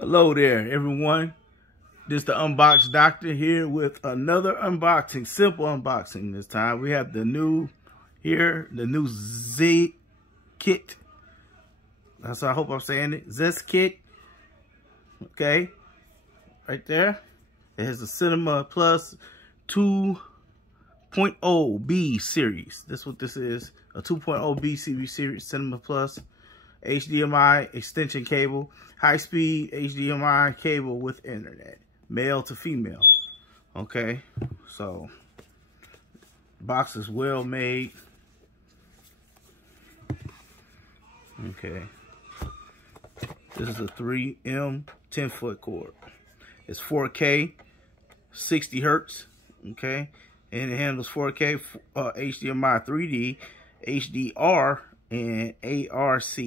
Hello there, everyone. This is the Unbox Doctor here with another unboxing, simple unboxing this time. We have the new Zeskit. That's how I hope I'm saying it. Zeskit. Okay. Right there. It has the Cinema Plus 2.0B series. That's what this is. A 2.0B series Cinema Plus. HDMI extension cable, high-speed HDMI cable with internet, male to female. Okay, so box is well made. Okay, this is a 3M 10-foot cord. It's 4K, 60 hertz. Okay, and it handles 4K, HDMI 3D, HDR, and ARC.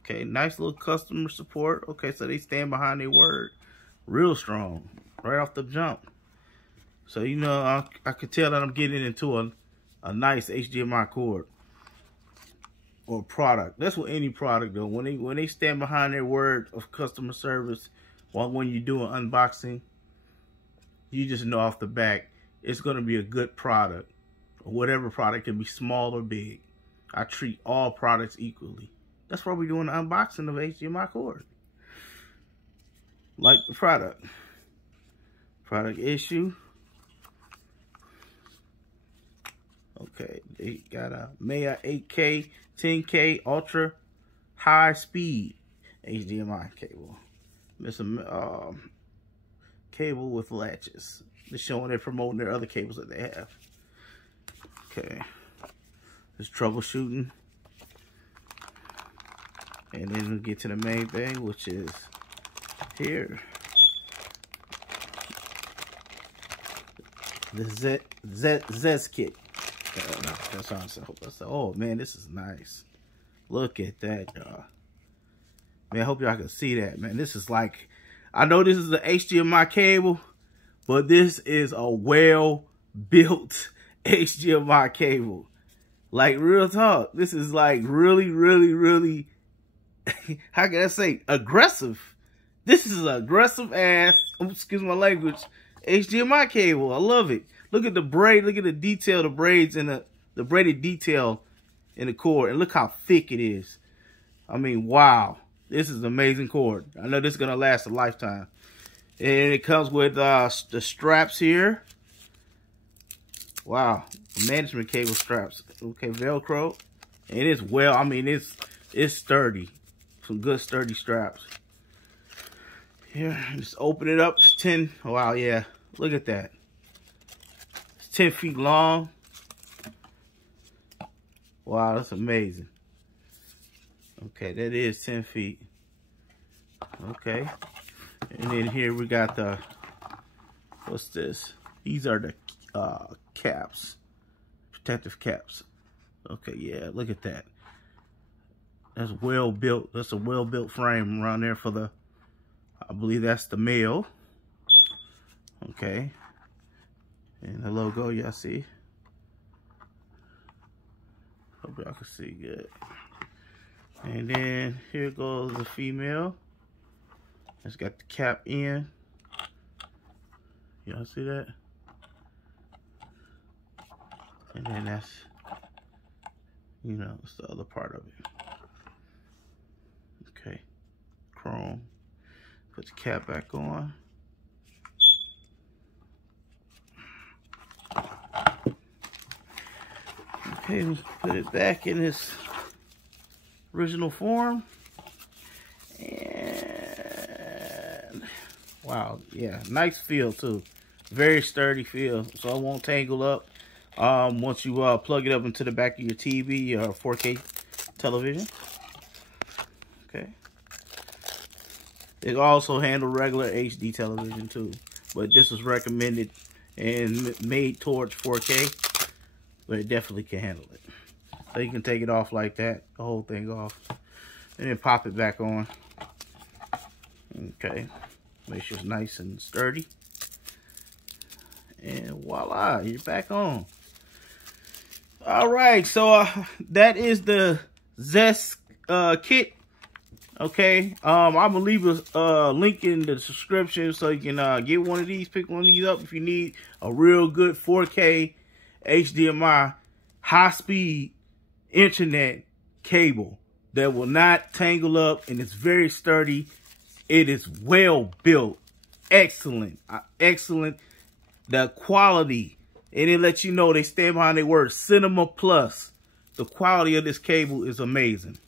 Okay, nice little customer support. Okay, so they stand behind their word real strong right off the jump. So you know, I could tell that I'm getting into a nice HDMI cord or product. That's what any product though. When they stand behind their word of customer service, when you do an unboxing, you just know off the back it's gonna be a good product. Whatever product, can be small or big. I treat all products equally. That's why we're doing an unboxing of HDMI cord. Like the product. Product issue. Okay, they got a Maya 8K, 10K, ultra high speed HDMI cable. It's a cable with latches. They're showing they're promoting their other cables that they have. Okay, it's troubleshooting, and then we get to the main thing, which is here. The Zeskit. That's how I said. Oh man, this is nice. Look at that, y'all. Man, I hope y'all can see that, man. This is like, I know this is the HDMI cable, but this is a well-built HDMI cable. Like, real talk, this is like really how can I say, aggressive. This is an aggressive ass, excuse my language, HDMI cable. I love it. Look at the braid, look at the detail, the braids and the braided detail in the cord, and look how thick it is. I mean, wow, this is an amazing cord. I know this is gonna last a lifetime. And it comes with the straps here. Wow, management cable straps. Okay, Velcro, and it's well. I mean, it's sturdy. Some good sturdy straps. Here, just open it up. It's 10. Oh, wow, yeah. Look at that. It's 10 feet long. Wow, that's amazing. Okay, that is 10 feet. Okay, and then here we got the. What's this? These are the caps, protective caps. Okay, yeah, look at that. That's well built. That's a well built frame around there for the, I believe that's the male. Okay, and the logo, y'all see. Hope y'all can see good. And then here goes the female. It's got the cap in. Y'all see that? And then that's, you know, it's the other part of it. Okay, chrome. Put the cap back on. Okay, let's put it back in its original form. And wow, yeah, nice feel too. Very sturdy feel, so it won't tangle up. Once you plug it up into the back of your TV or 4K television. Okay. It also handles regular HD television too, but this is recommended and made towards 4K, but it definitely can handle it. So you can take it off like that, the whole thing off, and then pop it back on. Okay, make sure it's nice and sturdy. And voila, you're back on. All right, so that is the Zeskit Okay, I'm gonna leave a link in the description so you can get one of these, pick one of these up if you need a real good 4K HDMI high-speed internet cable that will not tangle up, and it's very sturdy. It is well built, excellent, excellent. The quality, and it lets you know they stand behind their word. Cinema Plus. The quality of this cable is amazing.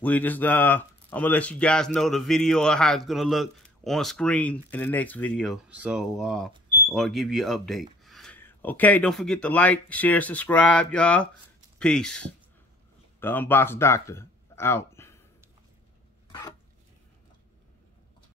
We just I'm gonna let you guys know the video of how it's gonna look on screen in the next video. So or give you an update. Okay, don't forget to like, share, subscribe, y'all. Peace. The Unboxed Doctor out.